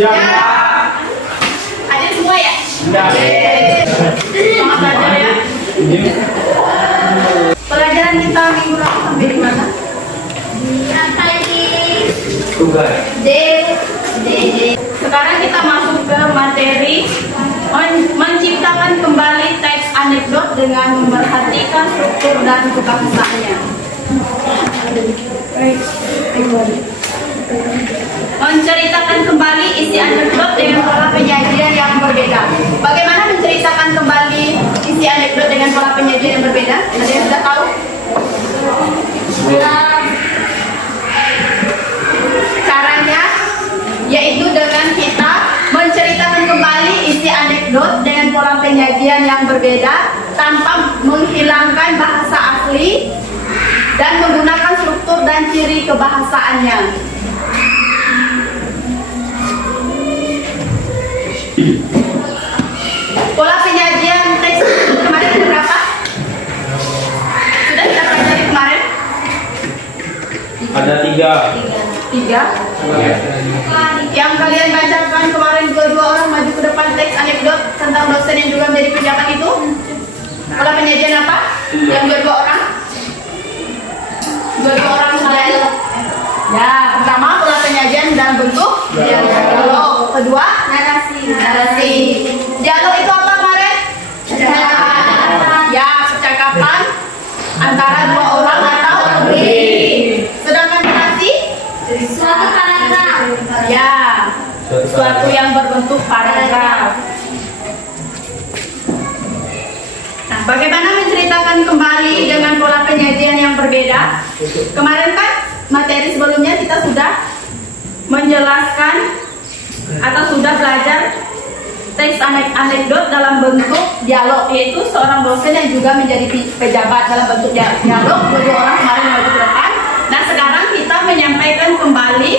Siap. Ya. Hadir semua ya? Ya. Selamat belajar ya. Pelajaran kita minggu lalu sampai di mana? Sampai di Tugas. D. Sekarang kita masuk ke materi menciptakan kembali teks anekdot dengan memperhatikan struktur dan kebahasaannya. Menceritakan kembali isi anekdot dengan pola penyajian yang berbeda. Bagaimana menceritakan kembali isi anekdot dengan pola penyajian yang berbeda? Ada yang sudah tahu? Caranya yaitu dengan kita menceritakan kembali isi anekdot dengan pola penyajian yang berbeda tanpa menghilangkan bahasa asli dan menggunakan struktur dan ciri kebahasaannya. Pola penyajian teks kemarin ada berapa? Sudah kita pelajari kemarin? Ada 3. Yang kalian bacakan kemarin dua orang maju ke depan teks anekdot tentang dosen yang juga menjadi pejabat itu. Pola penyajian apa? Yang dua orang? Dua orang sudah. Ya, pertama pola penyajian dalam bentuk dialog. Kedua, narasi. Dialog itu apa kemarin? Ya, percakapan antara dua orang atau lebih. Sedangkan narasi? Suatu paragraf. Ya, suatu yang berbentuk paragraf. Nah, bagaimana menceritakan kembali dengan pola penyajian yang berbeda? Kemarin kan materi sebelumnya kita sudah menjelaskan atau sudah belajar teks anekdot dalam bentuk dialog, yaitu seorang dosen yang juga menjadi pejabat dalam bentuk dialog, dua orang kemarin maju ke depan. Nah, sekarang kita menyampaikan kembali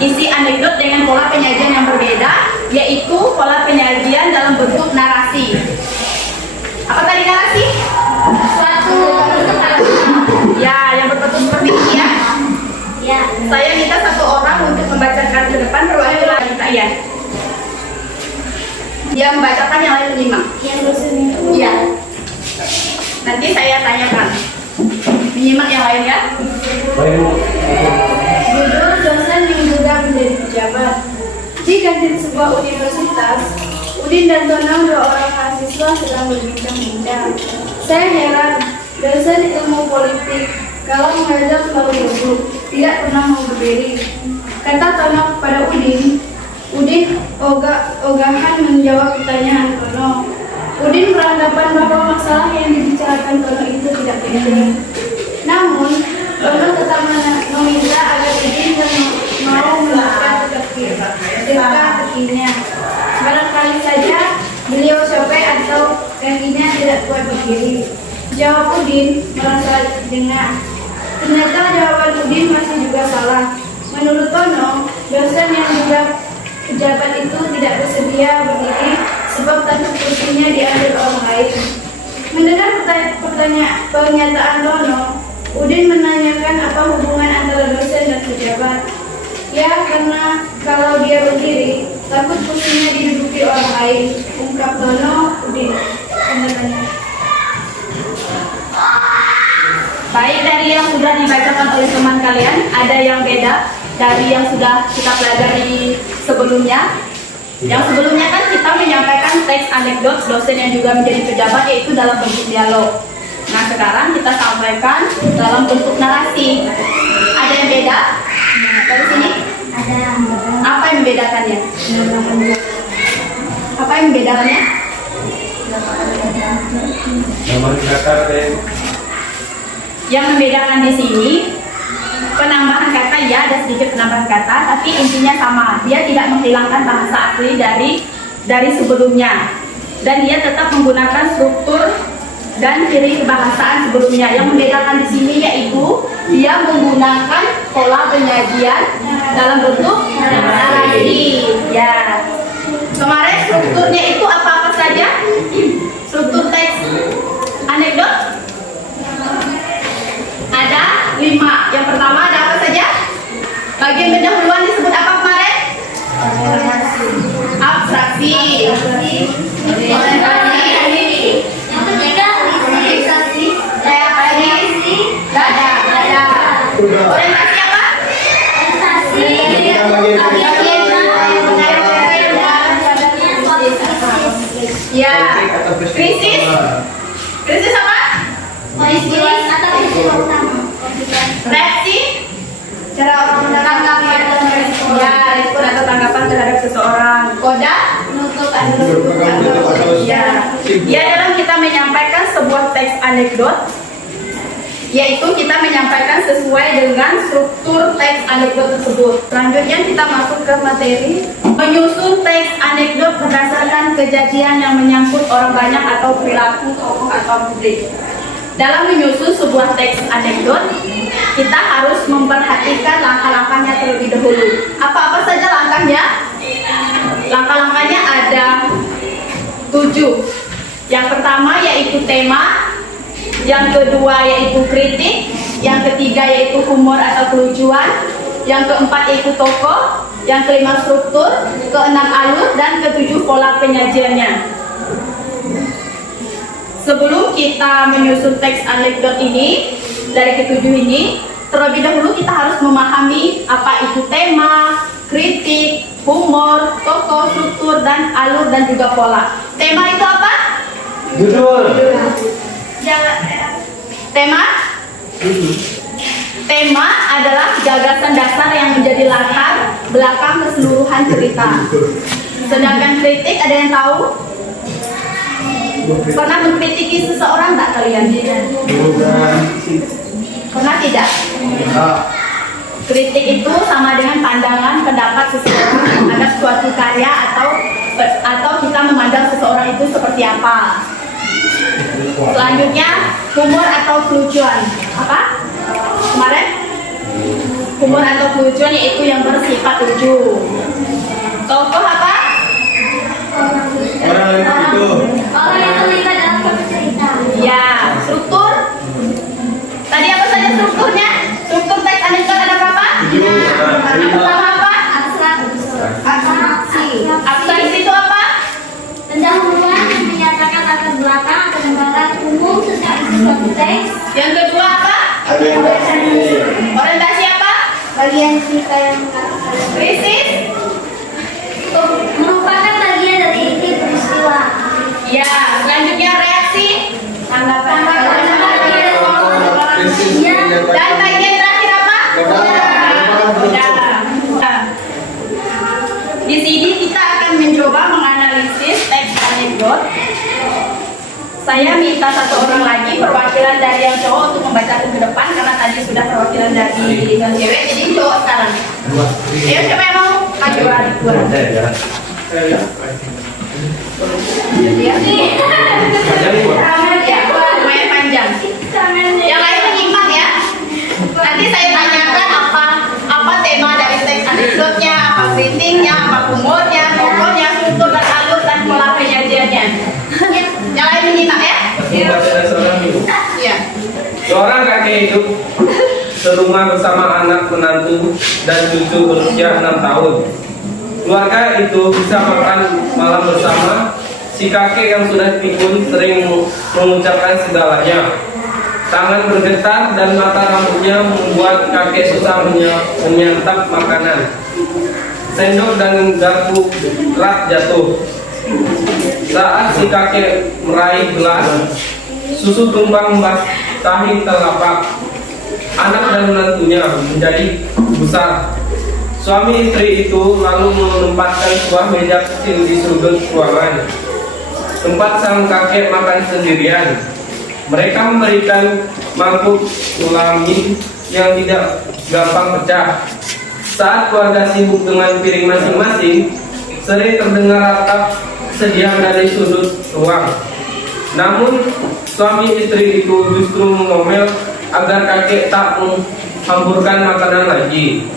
isi anekdot dengan pola penyajian yang berbeda, yaitu pola penyajian dalam bentuk narasi. Apa tadi narasi? Suatu ya, yang berbentuk seperti ini ya. Ya. Saya minta satu orang untuk membacakan ke depan perwakilan kita ya. Dia membacakan, yang lain menyimak. Yang dosen itu. Iya. Nanti saya tanyakan. Menyimak yang lain ya. Judul dosen yang juga menjadi pejabat. Di kantin sebuah universitas, Udin dan Tonang, dua orang mahasiswa, sedang berbincang-bincang. Saya heran, dosen ilmu politik kalau mengajar selalu duduk, tidak pernah mau berdiri. Kata Tonang kepada Udin. Udin ogahan menjawab pertanyaan Tono. Udin beranggapan bahwa masalah yang dibicarakan Tono itu tidak penting. Namun, Tono tetap meminta agar Udin mau mendekat kakinya. Barangkali saja beliau capek atau kakinya tidak kuat berdiri. Jawab Udin merasa jengah. Ternyata jawaban Udin masih juga salah. Menurut Tono, dosen yang juga pejabat itu tidak bersedia berdiri sebab takut kursinya diambil orang lain. Mendengar pernyataan Tono, Udin menanyakan apa hubungan antara dosen dan pejabat. Ya, karena kalau dia berdiri, takut kursinya diduduki orang lain, ungkap Tono. Udin tanya. Baik, dari yang sudah dibacakan oleh teman kalian, ada yang beda dari yang sudah kita pelajari sebelumnya. Yang sebelumnya kan kita menyampaikan teks anekdot dosen yang juga menjadi pejabat, yaitu dalam bentuk dialog. Nah, sekarang kita sampaikan dalam bentuk narasi. Ada yang beda? Dari sini? Ada. Apa yang membedakannya? Apa yang membedakannya? Yang membedakan di sini penambahan kata, ya ada sedikit penambahan kata, tapi intinya sama. Dia tidak menghilangkan bahasa asli dari sebelumnya, dan dia tetap menggunakan struktur dan ciri kebahasaan sebelumnya. Yang membedakan di sini yaitu dia menggunakan pola penyajian dalam bentuk narasi. Ya. Kemarin strukturnya itu apa saja? Struktur teks anekdot ada 5. Yang pertama ada apa saja? Bagian pendahuluan disebut apa kemarin? Ya. Konflik atau peristiwa Krisis. utama. Krisis apa? Peristiwa atau peristiwa utama. Reaksi. Cara orang menanggapi atau merespon. Ya, respon atau tanggapan terhadap seseorang. Koda. Menutup Merupakan bentuk atau Ya. Ya, dalam kita menyampaikan sebuah teks anekdot, yaitu kita menyampaikan sesuai dengan struktur teks anekdot tersebut. Selanjutnya kita masuk ke materi menyusun teks anekdot berdasarkan kejadian yang menyangkut orang banyak atau perilaku tokoh atau publik. Dalam menyusun sebuah teks anekdot, kita harus memperhatikan langkah-langkahnya terlebih dahulu. Apa-apa saja langkahnya? Langkah-langkahnya ada 7. Yang pertama yaitu tema, yang kedua yaitu kritik, yang ketiga yaitu humor atau kelucuan, yang keempat yaitu tokoh, yang kelima struktur, keenam alur, dan ketujuh pola penyajiannya. Sebelum kita menyusun teks anekdot ini, dari ketujuh ini, terlebih dahulu kita harus memahami apa itu tema, kritik, humor, tokoh, struktur, dan alur, dan juga pola. Tema itu apa? Judul. Tema? Tema adalah gagasan dasar yang menjadi latar belakang keseluruhan cerita. Sedangkan kritik, ada yang tahu? Pernah mengkritiki seseorang tak kalian? Pernah tidak? Kritik itu sama dengan pandangan pendapat seseorang terhadap suatu karya atau kita memandang seseorang itu seperti apa. Selanjutnya humor atau kelucuan. Apa? Kemarin? Humor atau kelucuan yaitu yang bersifat lucu. Tokoh apa? Orang itu. Orang yang terlibat dalam suatu cerita. Ya, struktur. Tadi apa saja strukturnya? Struktur teks anekdot ada berapa? Yang pertama apa? Abstraksi. Abstraksi itu apa? Pendahuluan yang menyatakan latar belakang atau gambaran umum tentang isi suatu teks. Yang kedua apa? Orientasi apa? Bagian cerita yang mengatakan Krisis. merupakan bagian dari inti peristiwa. Ya, selanjutnya reaksi. Tanggapan. Dan bagian terakhir apa? Koda. Nah, di sini kita akan mencoba menganalisis teks anekdot. Saya minta satu orang lagi perwakilan dari yang cowok untuk membacakan ke depan karena tadi sudah perwakilan dari yang cewek, jadi cowok sekarang. Ayo, siapa yang mau? Maju adik gua. Ya, lumayan panjang. Yang lain menyimak ya. Nanti saya tanyakan apa tema dari teks anekdotnya, apa kritiknya, apa humornya, tokohnya, struktur dan alur dan pola penyajiannya. Yang lain menyimak ya. Iya. Seorang kakek hidup serumah bersama anak menantu dan cucu berusia 6 tahun. Keluarga itu bisa makan malam bersama. Si kakek yang sudah pikun sering mengucapkan segalanya. Tangan bergetar dan mata rambutnya membuat kakek susah menyantap makanan. Sendok dan garpu keras jatuh. Saat si kakek meraih gelas, susu tumpah membasahi telapak. Anak dan menantunya menjadi besar. Suami istri itu lalu menempatkan sebuah meja kecil di sudut ruangan, tempat sang kakek makan sendirian. Mereka memberikan mangkuk ulamin yang tidak gampang pecah. Saat keluarga sibuk dengan piring masing-masing, sering terdengar ratap sediam dari sudut ruang. Namun suami istri itu justru mengomel agar kakek tak menghamburkan makanan lagi.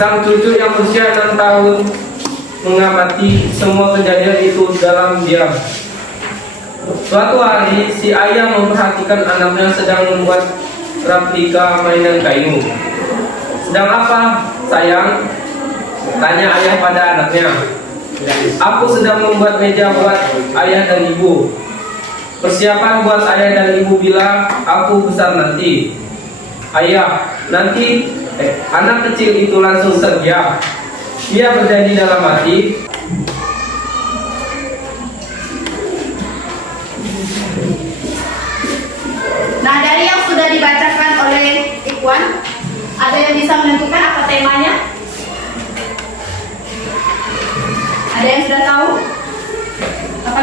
Sang cucu yang berusia 6 tahun mengamati semua kejadian itu dalam diam. Suatu hari si ayah memperhatikan anaknya sedang membuat replika mainan kayu. "Sedang apa, sayang?" tanya ayah pada anaknya. "Aku sedang membuat meja buat ayah dan ibu. Persiapan buat ayah dan ibu bila aku besar nanti." "Ayah, nanti..." Anak kecil itu langsung terdiam. Dia berjanji dalam hati,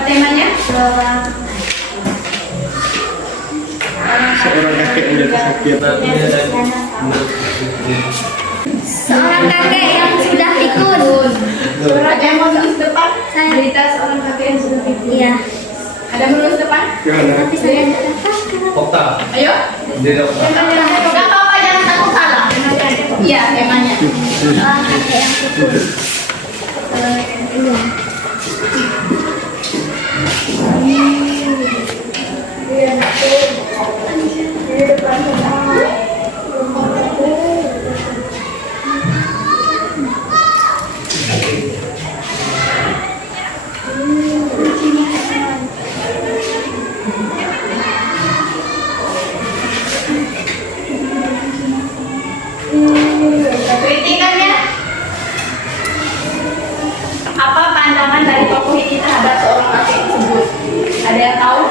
temanya? Seorang kakek yang jatuh sakit. Seorang kakek yang sudah pikun. Ada yang mau tulis depan? Saya. Cerita seorang kakek yang sudah pikun. Iya. Ada yang menulis depan? Gimana? Tapi saya tidak dapat. Okta. Ayo. Dia dapat. Gak apa-apa, jangan takut salah. Iya, temanya. Seorang kakek yang pikun. Iya. Kritikannya. Apa pandangan dari tokoh ini terhadap seorang kakek tersebut? Ada yang tahu?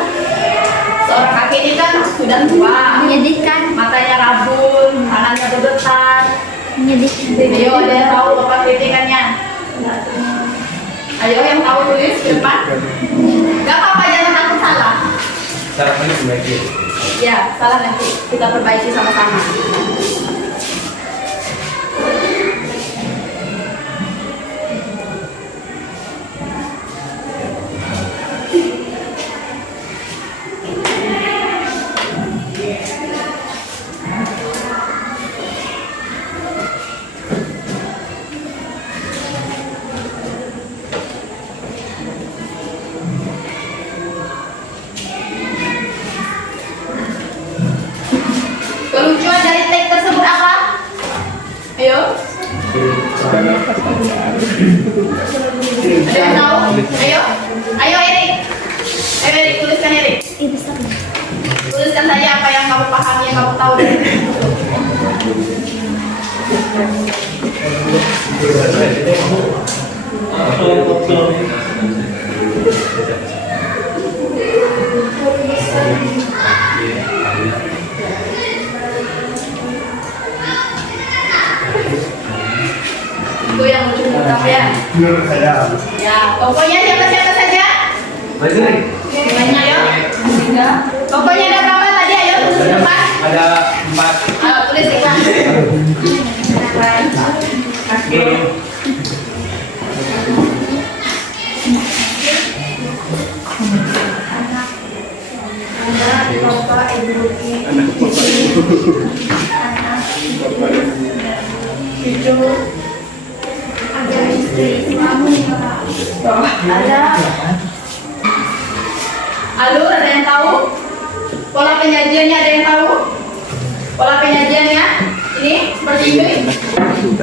Seorang kakek ini kan sudah tua, Menyedihkan. matanya rabun, tangannya bergetar. Menyedihkan. Ayo, ada yang tahu apa kritikannya? Ayo, yang tahu tulis di depan. Gak apa-apa, jangan takut salah. Cara paling sebaiknya. Ya, salah nanti kita perbaiki sama-sama. Kelucuan dari teks tersebut apa? Ayo. Ada yang tahu? Ayo. Ayo Erik. Ayo Erik, tuliskan Erik. Ibu sama. Tuliskan saja apa yang kamu pahami, yang kamu tahu dari teks tersebut. Itu yang lucu pertama ya. Menurut saya. Ya, pokoknya siapa-siapa saja. Banyak. Banyak ya. Pokoknya ada berapa tadi? Ayo tulis depan. Ada 4. Ayo tulis depan. Oke. Bapak, Ibu, Anak bapak ibu. Bapak ibu. cucu, ada istri, kamu, ada. Alur ada yang tahu? Pola penyajiannya ada yang tahu? Pola penyajiannya ini seperti ini.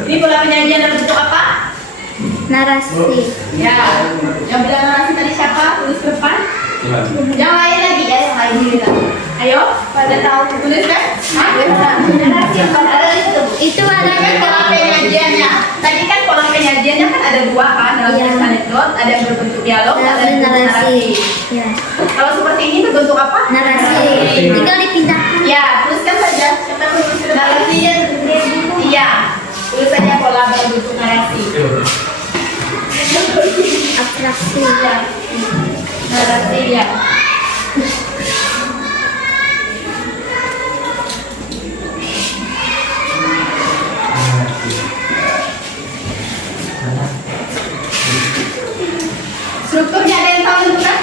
Ini pola penyajian dalam bentuk apa? Narasi. Ya, yang bilang narasi tadi siapa? Tulis ke depan. Yang lain lagi ya, yang lain juga. Ayo, pada tahu tulis kan? Hah? Narasi ada Itu ada kan pola penyajiannya. Tadi kan pola penyajiannya kan ada dua kan, dalam Iya. tulis anekdot, ada yang berbentuk dialog, ada yang berbentuk narasi. Ya. Kalau seperti ini berbentuk apa? Narasi. Tinggal dipindahkan. Ya, tuliskan saja. Siapa yang menulis narasinya? Iya, tulis saja pola berbentuk narasi. Abstraksi. Ya. Narasi ya. Strukturnya ada yang tahu bentuknya?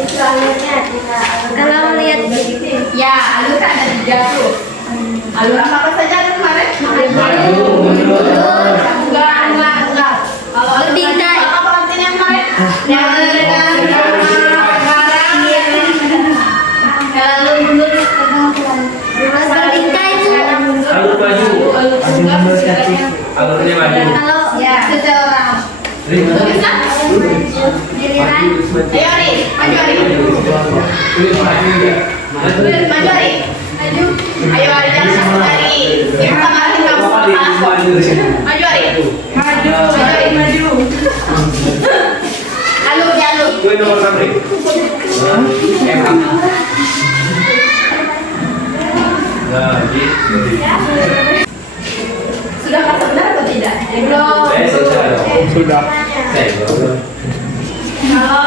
Kalau melihat Ya, alur kan ada 3 tuh. Alur apa saja ada kemarin? Enggak. Kalau alur Berbingkai. apa pengertiannya kemarin? Yang dengan kalau mundur berbingkai itu Alur maju. alur tunggal istilahnya. Alurnya maju. kalau Ya, seseorang. Tuliskan. giliran Ayo Ari, maju Ari. Maju Ari. Maju. Ayo Ari, jangan takut Ari. Kita marahin kamu sama salah. Maju Ari. Maju Ari, maju. Alur, jalur. Gue nomor sampai. Nah, gitu. Sudah kata benar atau tidak? Belum. Saya sudah. Sudah. Saya belum. Kalau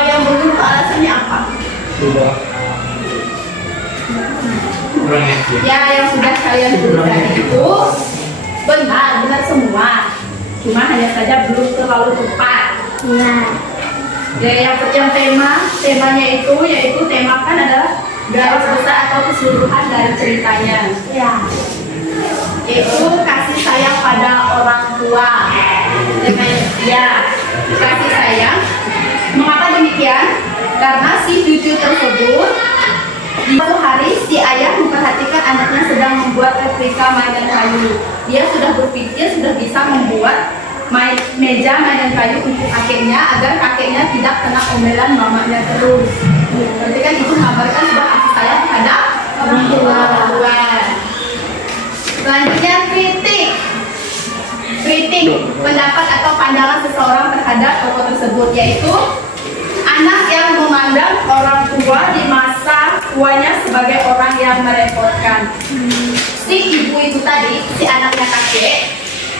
Sudah. Kurang yakin. Ya, yang sudah kalian berikan itu benar semua. Cuma hanya saja belum terlalu tepat. Ya. Ya, yang temanya itu yaitu tema kan adalah garis besar atau keseluruhan dari ceritanya. Ya. Itu kasih sayang pada orang tua. Ya, kasih sayang. Mengapa demikian? Karena si cucu tersebut di suatu hari si ayah memperhatikan anaknya sedang membuat replika mainan kayu. Dia sudah berpikir sudah bisa membuat meja mainan kayu untuk kakeknya agar kakeknya tidak kena omelan mamanya terus. Berarti kan itu menggambarkan sebuah kasih sayang terhadap orang tua. Selanjutnya kritik. Kritik pendapat atau pandangan seseorang terhadap tokoh tersebut, yaitu anak yang memandang orang tua di masa tuanya sebagai orang yang merepotkan. Si ibu itu tadi, si anaknya kakek,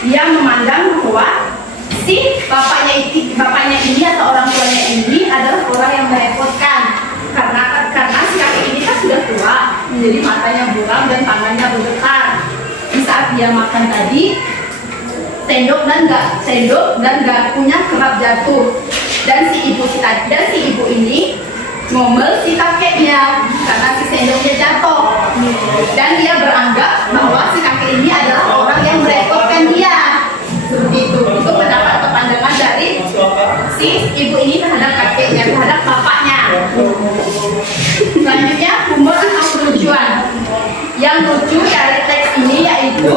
dia memandang bahwa si bapaknya ini atau orang tuanya ini adalah orang yang merepotkan. Karena si kakek ini kan sudah tua, menjadi matanya buram dan tangannya bergetar. Di saat dia makan tadi, sendok dan garpunya kerap jatuh. Dan si ibu ini ngomel si kakeknya karena si sendoknya jatuh. Dan dia beranggap bahwa si kakek ini adalah orang yang merepotkan dia. Seperti itu. Itu pendapat atau pandangan dari si ibu ini terhadap kakeknya, terhadap bapaknya. Selanjutnya humor atau kelucuan. Yang lucu dari teks ini yaitu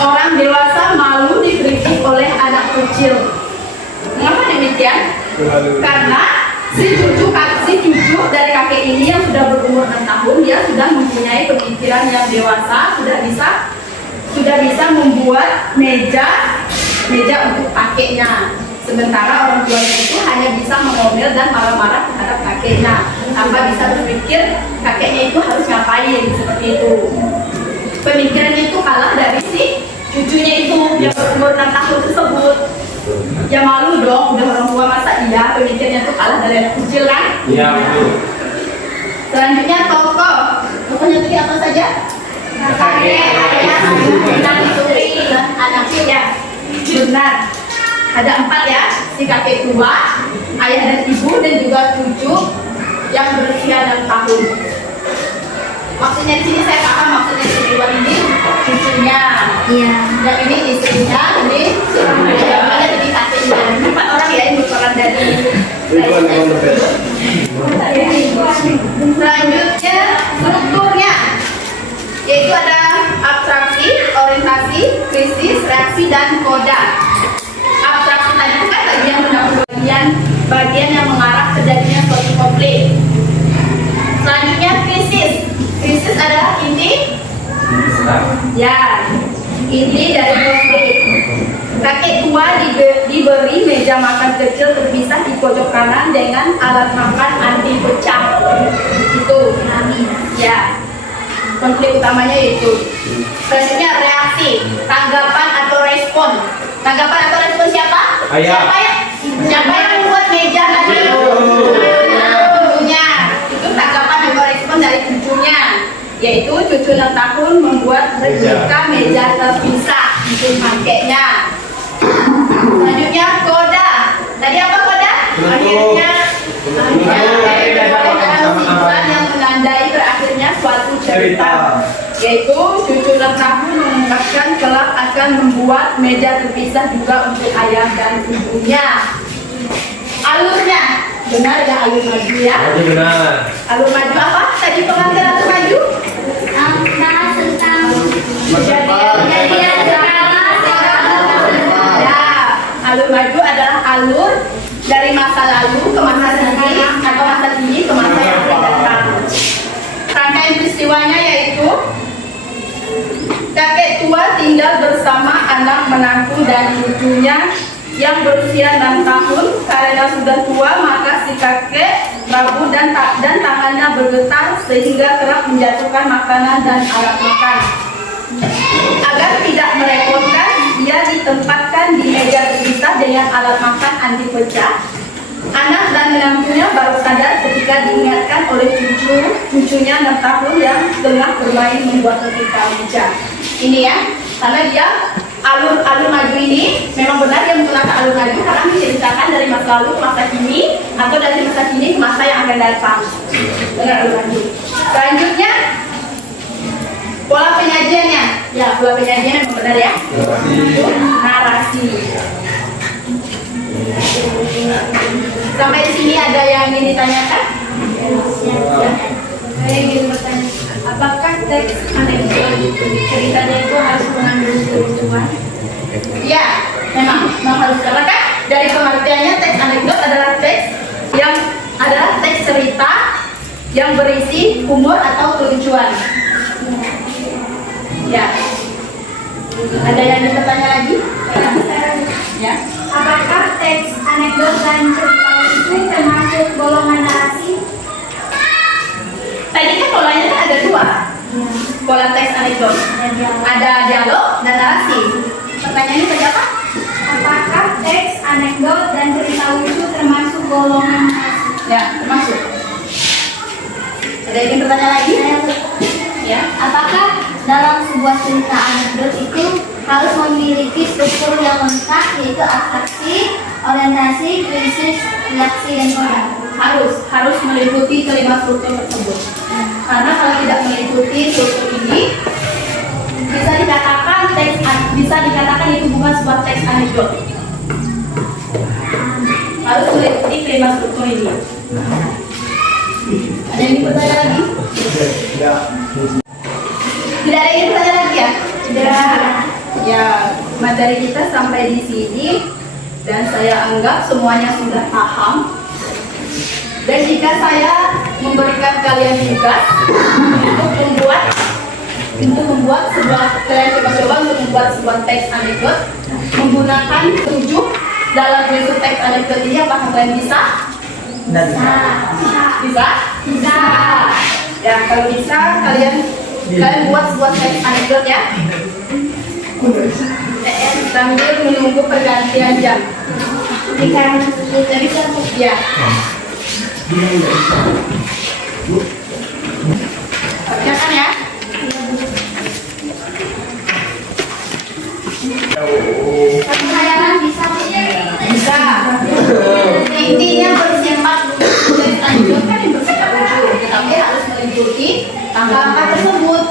orang dewasa malu dikritik oleh anak kecil. Mengapa demikian? Karena si cucu dari kakek ini yang sudah berumur 6 tahun, dia sudah mempunyai pemikiran yang dewasa, sudah bisa membuat meja untuk kakeknya. Sementara orang tua itu hanya bisa mengomel dan marah-marah terhadap kakeknya, tanpa bisa berpikir kakeknya itu harus ngapain, seperti itu. Pemikirannya itu kalah dari si cucunya itu yang berumur 6 tahun tersebut. Ya malu dong, udah orang tua masa iya pemikirannya itu kalah dari anak kecil kan? Iya, betul. Selanjutnya tokohnya tadi apa saja? Kakek, ayah, anak turi, dan anaknya. Benar. Ada 4 ya, si kakek tua, ayah dan ibu, dan juga cucu yang berusia 6 tahun. Maksudnya di sini saya paham, maksudnya si dua ini cucunya, Iya. yang ini istrinya, ini ada di kakeknya. 4 orang ya yang merupakan dari. Selanjutnya strukturnya, yaitu ada abstraksi, orientasi, krisis, reaksi, dan koda. Abstraksi tadi itu kan bagian yang mengarah terjadinya suatu konflik. Selanjutnya krisis. Krisis adalah inti dari konflik. Kakek tua diberi meja makan kecil terpisah di pojok kanan dengan alat makan anti pecah. Itu ya. Konflik utamanya itu. Selanjutnya reaksi, tanggapan atau respon. Tanggapan atau respon siapa? Ayah. Siapa yang membuat meja tadi? Cucunya. Itu tanggapan atau respon dari cucunya. Yaitu cucu 6 tahun membuat replika meja terpisah untuk kakeknya. Selanjutnya koda. Tadi apa koda? Akhirnya simpulan yang menandai berakhirnya suatu cerita. Yaitu cucu 6 tahun mengungkapkan kelak akan membuat meja terpisah juga untuk ayah dan ibunya. Alurnya, benar ya alur maju ya? Benar. Alur maju apa? Tadi pengertian alur maju? Bahas tentang Kejadian alur maju adalah alur dari masa lalu ke masa kini atau masa kini ke masa yang akan datang. Rangkaian peristiwanya yaitu kakek tua tinggal bersama anak menantu dan cucunya yang berusia 6 tahun. Karena sudah tua, maka si kakek ragu dan tangannya bergetar sehingga kerap menjatuhkan makanan dan alat makan. Agar tidak merepotkan, dia ditempatkan di meja terpisah dengan alat makan anti pecah. Anak dan menantunya baru sadar ketika jika diingatkan oleh cucunya 6 tahun yang tengah bermain membuat ketika meja. Ini ya, karena dia alur maju ini memang benar dia menggunakan alur maju karena menceritakan dari masa lalu ke masa kini atau dari masa kini ke masa yang akan datang dengan alur maju. Selanjutnya pola penyajiannya, ya pola penyajiannya memang benar ya. Narasi. Sampai di sini ada yang ingin ditanyakan? Saya ingin bertanya, apakah teks anekdot ceritanya itu harus mengandung kelucuan? Ya, memang harus, karena kan dari pengertiannya teks anekdot adalah teks cerita yang berisi humor atau kelucuan. Ya. Ada yang bertanya lagi? Ya. Apakah teks anekdot dan cerita itu termasuk golongan narasi? Tadi kan polanya kan ada 2. Pola teks anekdot. Ada dialog dan narasi. Pertanyaannya tadi apa? Apakah teks anekdot dan cerita lucu termasuk golongan narasi? Ya, termasuk. Ada yang ingin bertanya lagi? Ya. Apakah dalam sebuah cerita anekdot itu harus memiliki struktur yang lengkap, yaitu atraksi, orientasi, krisis, reaksi, dan kodam? Harus meliputi kelima struktur tersebut. Karena kalau tidak meliputi struktur ini, bisa dikatakan itu bukan sebuah teks anekdot. Harus meliputi kelima struktur ini. Ada yang bertanya lagi? Tidak ada yang bertanya lagi ya? Tidak. Ya, materi kita sampai di sini dan saya anggap semuanya sudah paham. Dan jika saya memberikan kalian tugas untuk membuat kalian coba untuk membuat sebuah teks anekdot menggunakan 7 dalam bentuk teks anekdot ini, apakah kalian bisa? Bisa? Ya, kalau bisa kalian buat sebuah teks anekdot ya. Sambil menunggu pergantian jam. Jadi ya. Kerjakan ya. Pertanyaan bisa? Bisa. Intinya bersiap tulis anekdot kan yang bersifat lucu, tetapi harus meliputi langkah-langkah tersebut.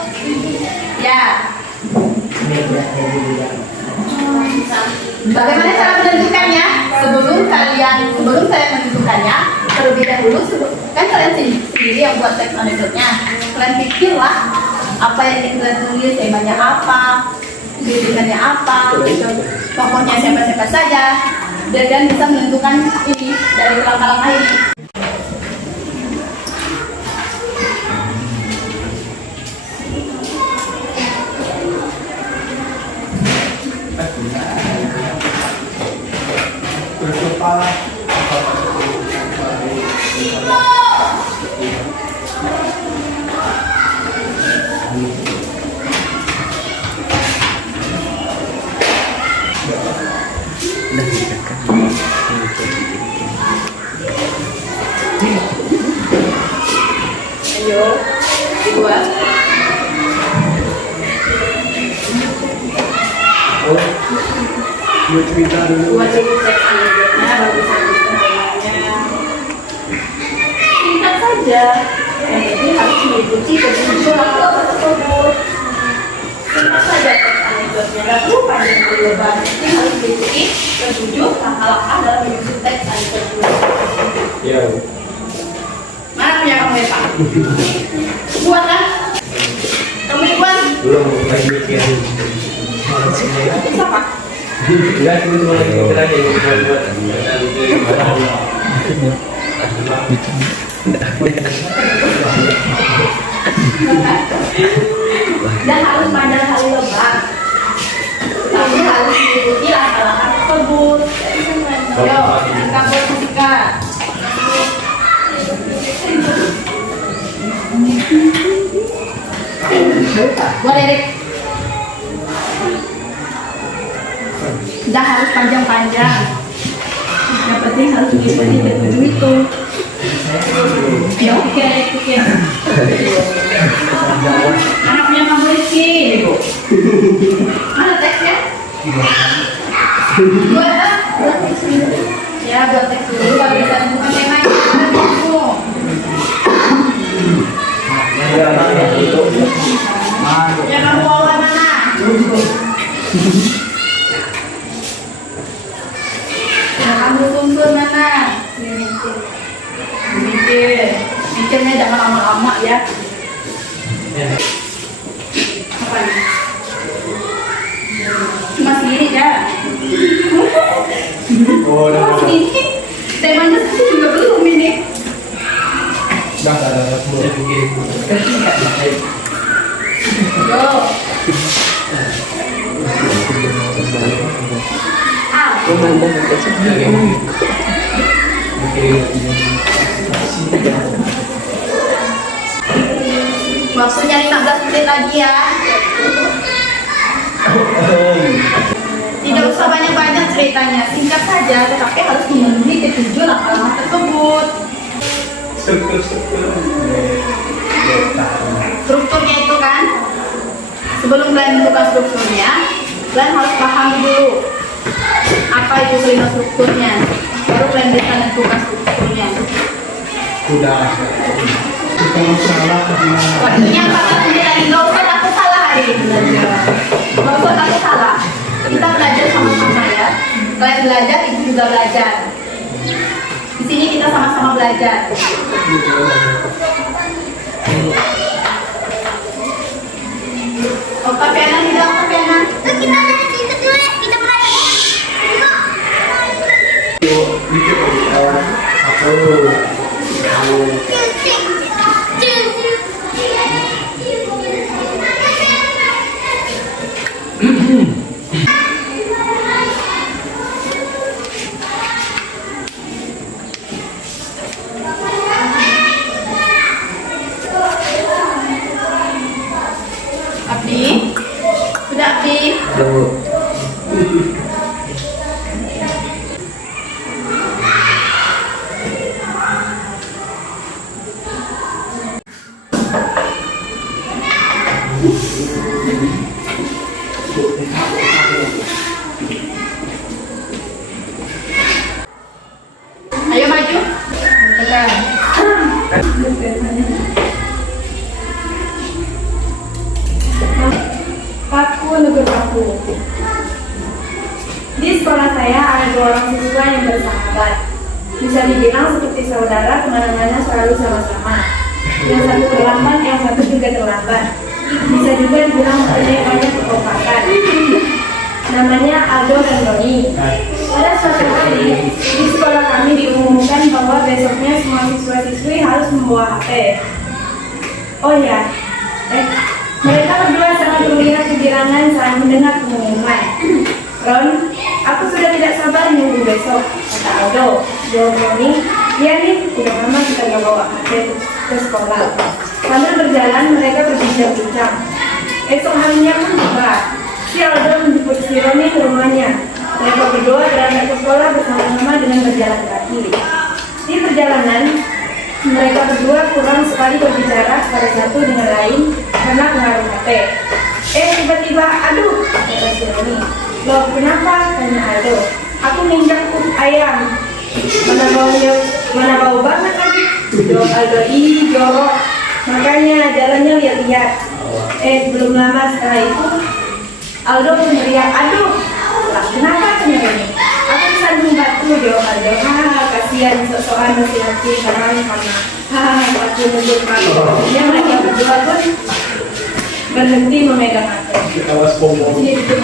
Ya. Bagaimana cara menentukannya? Sebelum saya menentukannya, terlebih dahulu kan kalian sendiri yang buat teks anekdotnya. Kalian pikirlah apa yang ingin kalian tulis, temanya apa, tulisannya apa, tokohnya siapa-siapa saja, dan bisa menentukan ini dari langkah-langkah ini. Ayo, dibuat. Buat dulu teks anekdotnya, baru disambungkan temanya. Singkat saja, yang penting harus mengikuti ketentuan langkah tersebut. Singkat saja teks anekdotnya, nggak perlu panjang lebar. Yang harus mengikuti ketujuh langkah-langkah dalam menyusun teks anekdot. Ya. Mana punya kamu ya Pak? Buat kan? Kamu buat? Belum lagi mikir. Bisa Pak? Enggak, cuma lagi mikir aja yang buat. Dan harus panjang kali lebar. Tapi harus mengikuti langkah-langkah tersebut. Ayo, angkat buat fisika. Buat Erik. Tidak harus panjang-panjang. Yang penting harus mengikuti ketujuh itu. Anaknya kamu Rizky. Mana teksnya? Buat teks dulu. Ya, buat teks dulu. Kalau bisa bukan temanya, ada buku. Ya, kamu bawa mana? Ya, kamu susun mana? Mikirnya jangan lama-lama ya. Apa ini? Cuma segini ya. Cuma segini. Temanya juga belum ini. Yo. Waktunya 15 menit lagi ya. Tidak usah banyak-banyak ceritanya, singkat saja, tetapi harus memenuhi ketujuan alamat tersebut. Strukturnya itu kan, sebelum kalian menentukan strukturnya, kalian harus paham dulu apa itu kelima strukturnya, baru kalian bisa menentukan strukturnya. Waktunya 4 menit lagi, nggak usah takut salah hari ini belajar. Nggak usah takut salah. Kita belajar sama-sama ya. Kalian belajar, ibu juga belajar. Di sini kita sama-sama belajar. Oh, Kak Piana, tidak Kak Piana. Kita belajar. Abdi, sudah Abdi. Ayo maju. Paku Negur Paku. Di sekolah saya ada 2 orang siswa yang bersahabat. Bisa dibilang seperti saudara, kemana-mana selalu sama-sama. Yang satu terlambat, yang satu juga terlambat. Bisa juga dibilang mempunyai banyak kekompakan. Namanya Aldo dan Roni. Pada suatu hari, di sekolah kami diumumkan bahwa besoknya semua siswa-siswi harus membawa HP. Oh ya, mereka berdua sangat terlihat kegirangan saat mendengar pengumuman. Ron, aku sudah tidak sabar menunggu besok, kata Aldo. Jawab Roni, iya nih, udah lama kita gak bawa HP ke sekolah. Sambil berjalan, mereka berbincang-bincang. Esok harinya pun tiba. Si Aldo menjemput si Roni ke rumahnya. Mereka berdua berangkat ke sekolah bersama-sama dengan berjalan kaki. Di perjalanan, mereka berdua kurang sekali berbicara pada satu dengan lain karena pengaruh HP. Tiba-tiba, aduh, kata si Roni. Loh, kenapa? Tanya Aldo. Aku minjak ayam. Mana bau banget lagi? Jawab Aldo, ih jorok. Makanya jalannya lihat-lihat. Belum lama setelah itu, Aldo meneriak, aduh, lah kenapa Roni? Aku disandung batu, jawab Aldo. Kasihan sok-sokan laki-laki karena aku nunggu kamu. Akhirnya mereka berdua pun berhenti memegang HP. Ini betul.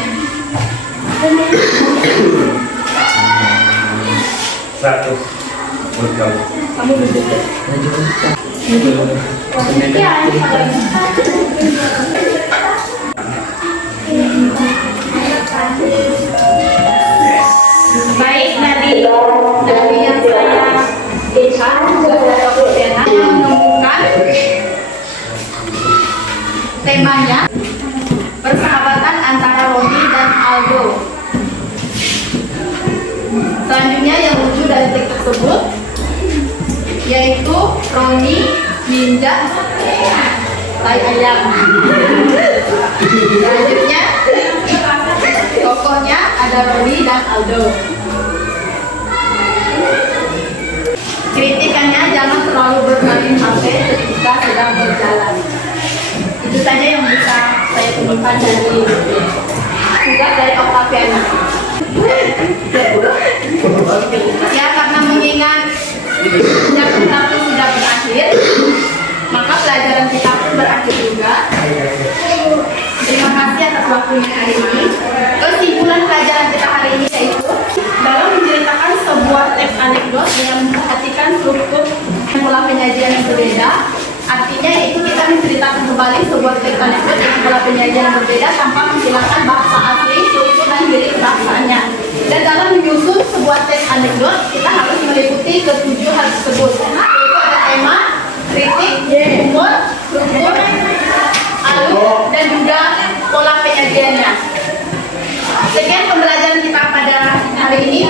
100 buat kamu. Kamu duduk ya? Baik, dari yang saya lihat juga dari Pena menemukan temanya persahabatan antara Roni dan Aldo. Selanjutnya yang lucu dari teks tersebut yaitu Roni, Ninja, tai ayam. Selanjutnya, tokohnya ada Roni dan Aldo. Kritikannya jangan terlalu bermain HP ketika sedang berjalan. Itu saja yang bisa saya temukan dari tugas dari Octaviana. Ya, karena mengingat jam kita pun sudah berakhir, maka pelajaran kita pun berakhir juga. Terima kasih atas waktunya hari ini. Kesimpulan pelajaran kita hari ini yaitu dalam menceritakan sebuah teks anekdot dengan memperhatikan struktur pola penyajian yang berbeda. Artinya yaitu kita menceritakan kembali sebuah teks anekdot dengan pola penyajian yang berbeda tanpa menghilangkan bahasa asli, struktur dan diri bahasanya. Dan dalam menyusun sebuah teks anekdot, kita harus meliputi ketujuh hal tersebut. Yaitu ada tema, kritik, humor, struktur, alur, dan juga pola penyajiannya. Sekian pembelajaran kita pada hari ini.